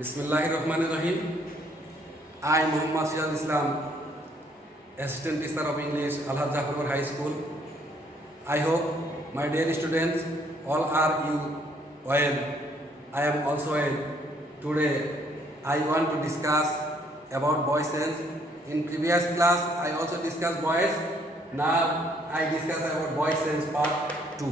Bismillahirrahmanirrahim. I, Muhammad Siraj Islam, Assistant Teacher of English, Al-Haj Jafarpur High School. I hope my dear students, all are you well. I am also well. Today, I want to discuss about voices. In previous class, I also discussed voice. Now, I discuss about voices part 2.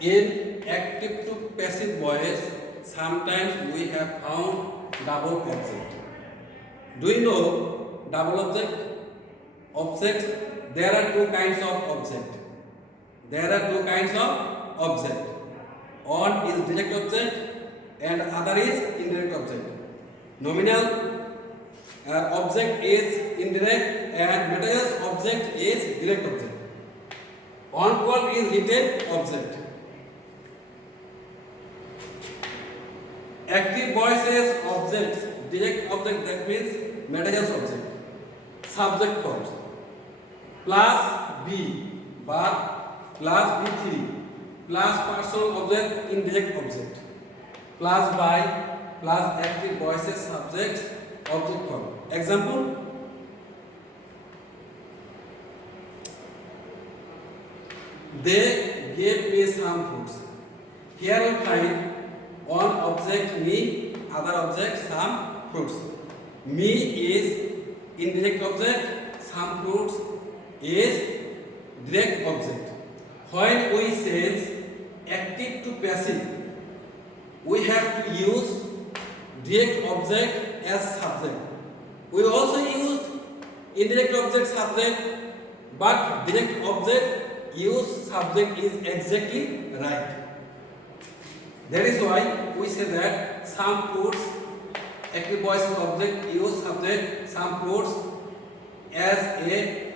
In active to passive voice, sometimes we have found double object. Do you know double object? Objects, there are two kinds of object. One is direct object and other is indirect object. Nominal object is indirect and material object is direct object. On word is written object. Active voices objects, direct object, that means material object. Subject forms plus B but plus B3 plus personal object, indirect object plus by plus active voices subjects object form. Example: they gave me some fruits. Here we find one object me, other object some fruits. Me is indirect object, some fruits is direct object. When we say active to passive, we have to use direct object as subject. We also use indirect object subject, but direct object use subject is exactly right. That is why we say that some fruits, active voice object use subject, some fruits as a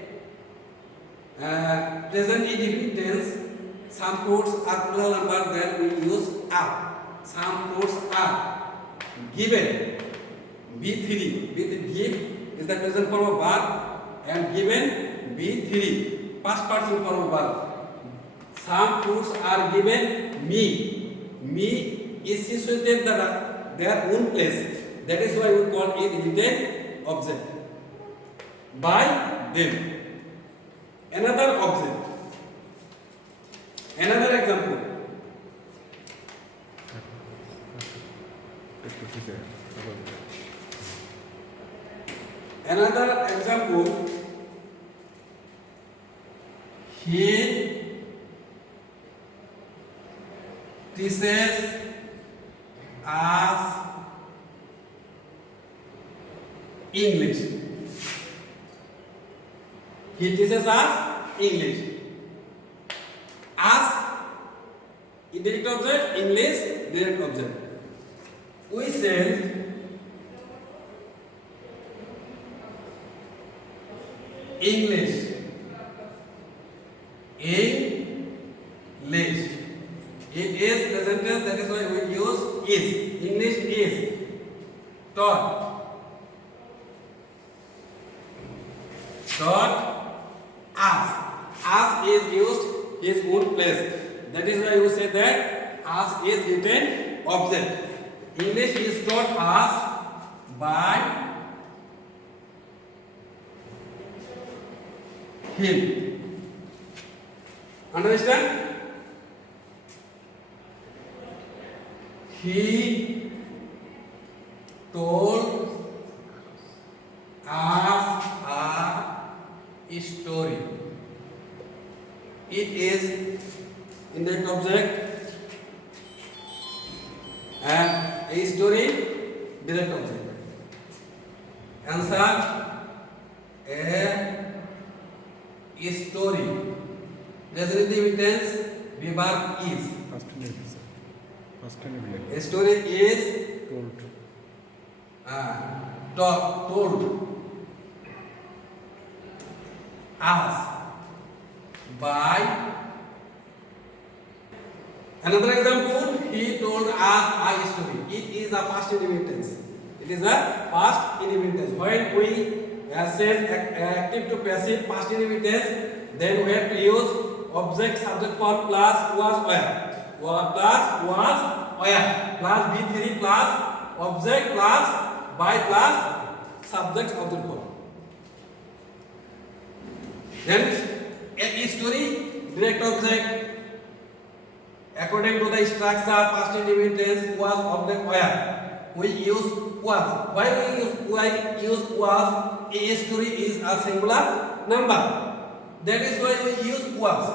present indefinite tense. Some fruits are plural number, then we use are. Some fruits are given. B3 give is the present form of verb and given B3 past person form of verb. Some fruits are given me. Me is situated at their own place. That is why we call it written object. By them. Another object. Another example. Another example. He teaches us English. He teaches us English. Us, indirect object, English, direct object. We say English. English. It is present tense, that is why we use is. English is taught. Us. Us is used his own place. That is why we say that us is written object. English is taught us by him. Understand? He told us a story. It is indirect object and a story direct object. Answer: a story. Present tense verb is. A story is told us by. Another example, he told us a story. It is a past indefinite tense. It is a past indefinite tense. When we say active to passive past indefinite tense, then we have to use object subject form plus was where. plus was where plus B3 plus object plus by plus subject object form. Then a story direct object according to the structure past indefinite tense was object where we use was. Why we use was? A story is a singular number. That is why we use was.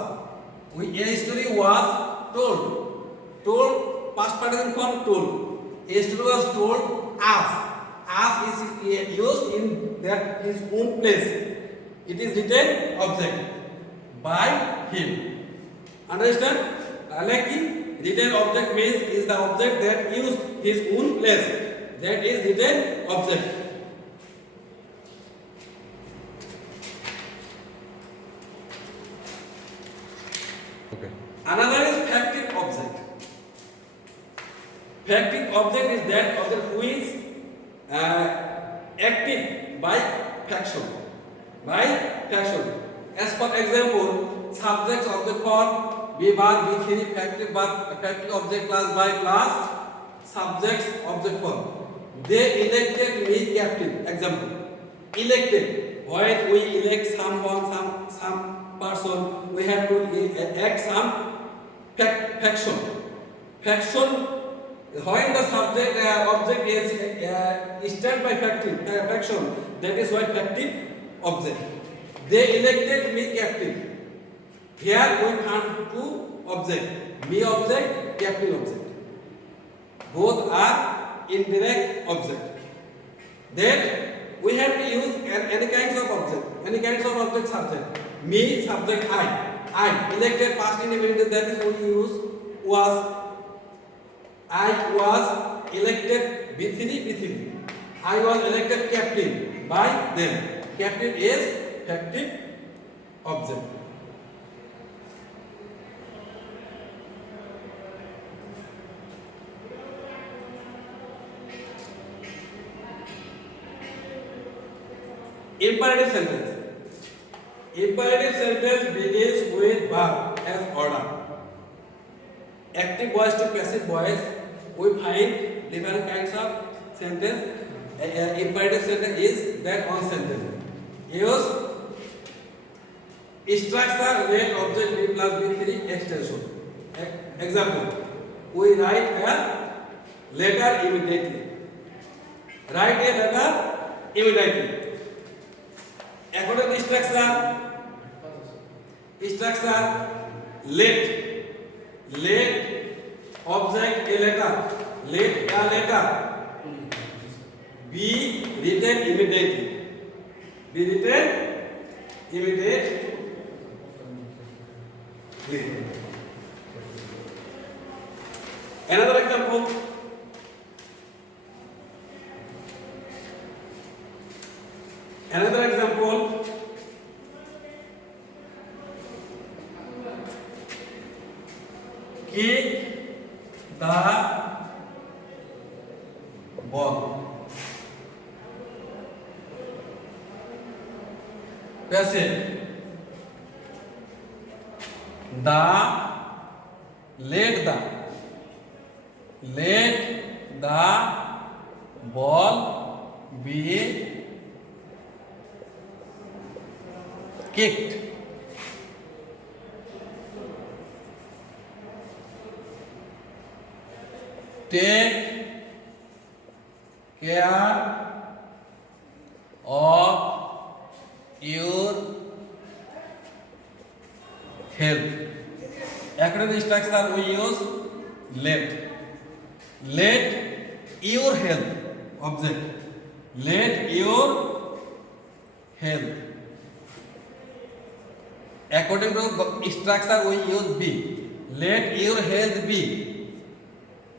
A story was told. Told past participle form told. A story was told as. As is used in that his own place. It is written object by him. Understand? Like written object means is the object that used his own place. That is written object. Okay. Another is factic object. Factic object is that object who is active by faction. By faction. As for example, subject object form B bar B3 factive object plus by plus subjects object form. They elected me captain. Example. Elected. When we elect someone, some person, we have to act some faction. Faction. When the subject object is stand by faction, that is why factive object. They elected me captain. Here we find two objects, me object, captain object. Both are indirect object. Then we have to use any kinds of object, subject. Me, subject, I. Elected past indefinite, that is what we use was. I was elected B3. I was elected captain by them. Captain is factive object. Imperative sentence. Imperative sentence begins with verb as order. Active voice to passive voice. We find different kinds of sentence. Imperative sentence is that one sentence. Use structure let object B plus B3 extension. Example. We write a letter immediately. Write a letter immediately. According to structure, let object a letter, let a letter be written immediately. Another example. Kick the ball. Passive. Let the ball be kicked. Take care of your health. According to structure, we use let. Let your health object. Let your health. According to structure, we use be. Let your health be.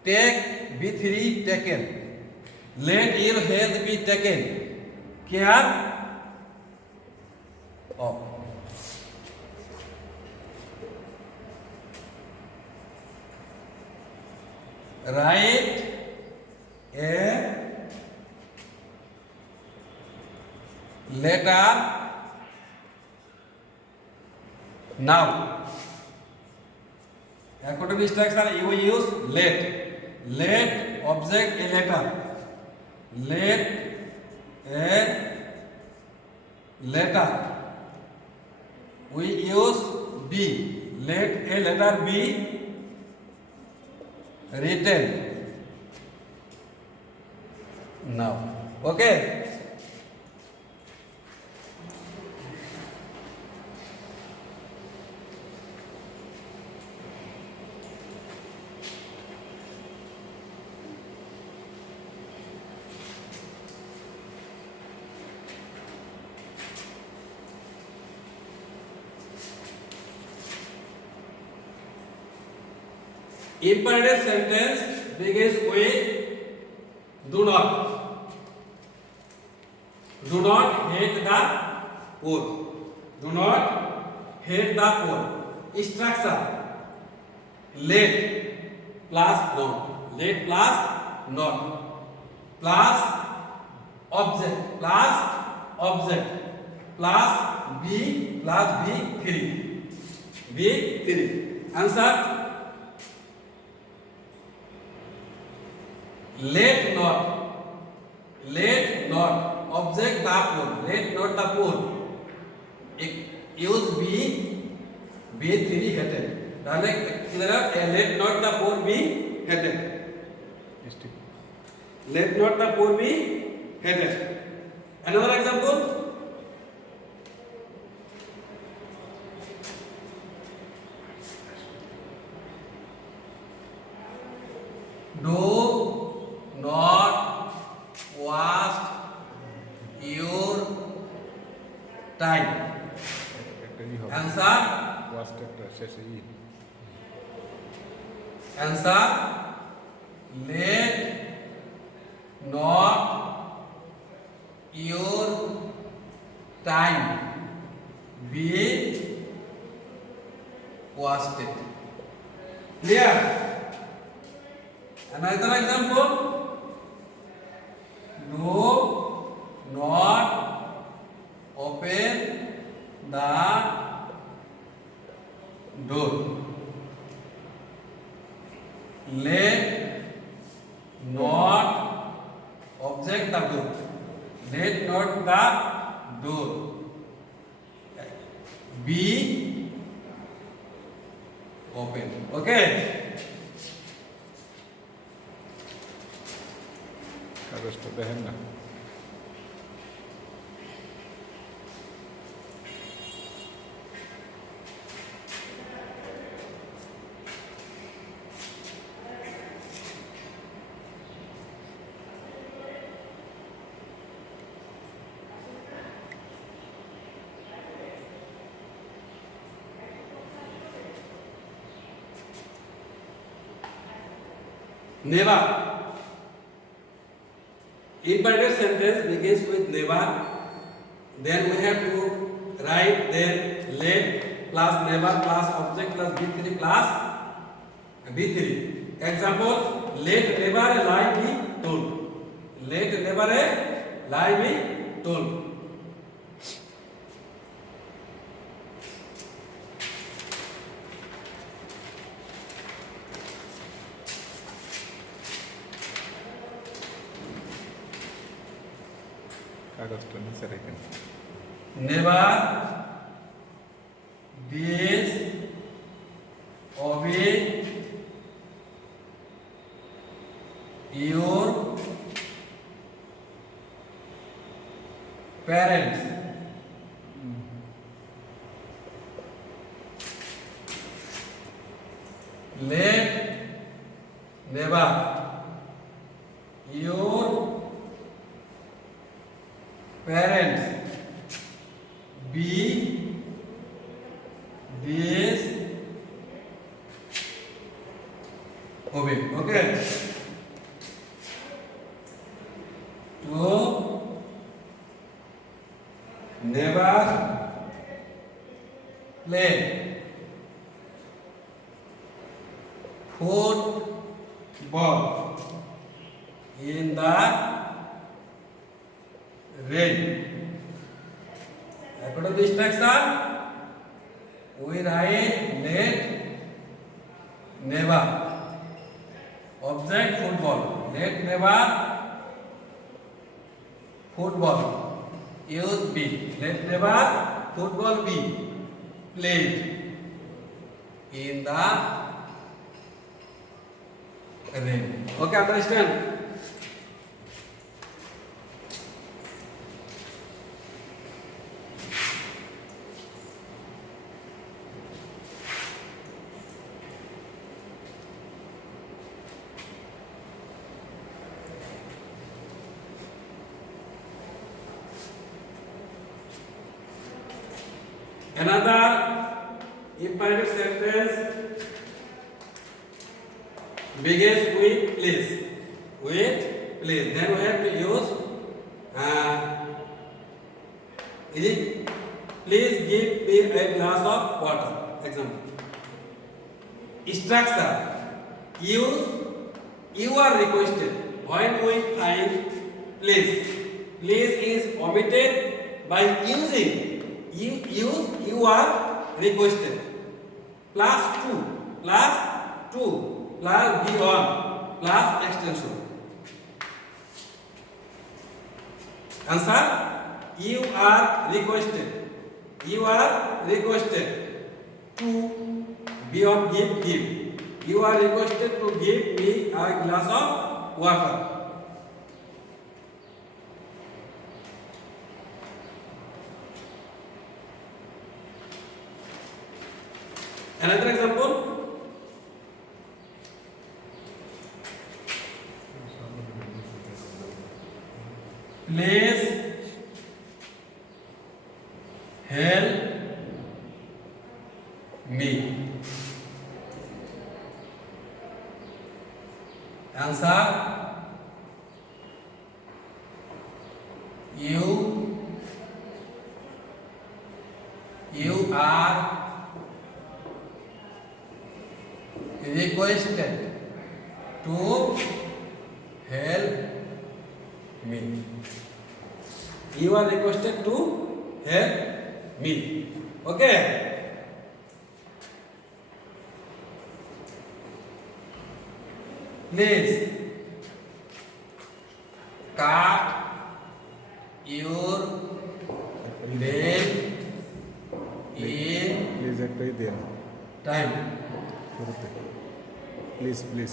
Take B3 taken. Let your health be taken care of. Write a letter now. According to instruction, you use let. Let object a letter. Let a letter. We use B. Let a letter be written. Now, okay. Imperative sentence begins with do not. Do not hate the poor. Do not hate the poor. Structure. Let plus not. Let plus not. Plus object. Plus object. Plus B plus B3. B3. Answer. Let not object the poor. Let not the poor. Use B3 hated. তাহলে let not the poor be hated. Let not the poor be hated. Another example. Do not waste your time. Answer. Answer. Let not your time be wasted. Clear? Another example. Do not open the door. Let not object the door. Let not the door be open. Okay. কাগজটা দেখেন না Never. Imperative sentence begins with never. Then we have to write then let plus never plus object plus B3 plus B3. Example, let never a lie be told. Let never a lie be told. কাগজটা নিচে রাখেন Never disobey your parents. Let never your parents be disobey. Okay. To never play football in the rain. According to instruction, we write let never. Object football. Let never football. Use be. Let never football be played in the rain. Okay, understand? Another imperative sentence begins with please. With please. Then we have to use please give me a glass of water. Example. Structure. Use you are requested. When we find please. Please is omitted by using. You are requested. Plus 2 plus beyond plus extension. Answer: you are requested. You are requested to beyond give. You are requested to give me a glass of water. Another example. Please help me. Answer: you are requested to help me. You are requested to help me. Okay. Please cut your nail in please एकटाही दे ना time. Please please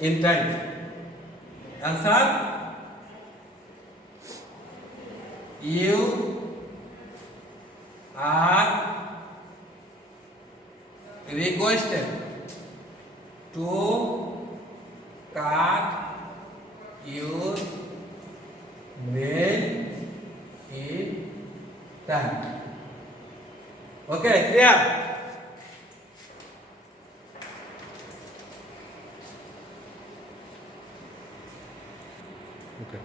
In time. Answer: you are requested to cut your nail in time. Okay, clear? Okay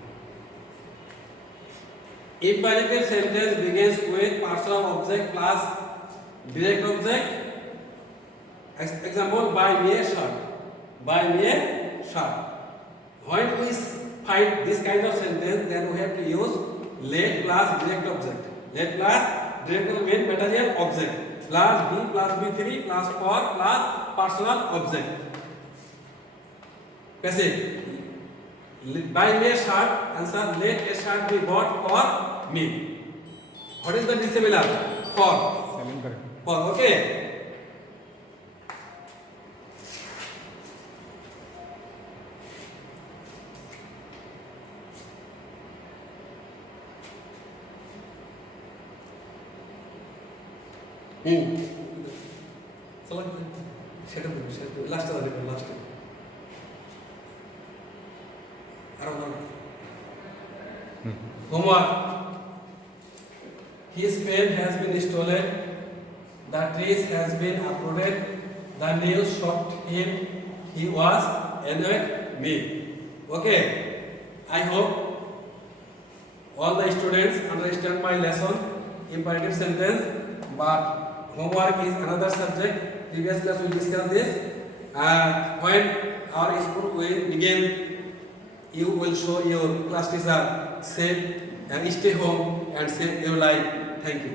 Imperative sentence begins with personal object plus direct object. Example: buy me a shirt. Buy me a shirt. When we find this kind of sentence, then we have to use let plus direct object. Let plus direct object means material object plus be plus b3 plus for plus personal object. Passive. Buy me a shirt. Answer: let a shirt be bought for me. What is the dissimilar? For. Selling करें For. Okay. चला शेड last last Homework. His pen has been stolen. The trace has been uprooted. The nail shocked him. He was annoyed me. Okay. I hope all the students understand my lesson, imperative sentence. But homework is another subject. Previous class we discussed this. When our school will begin, you will show your class teacher, safe and stay home and save your life. Thank you.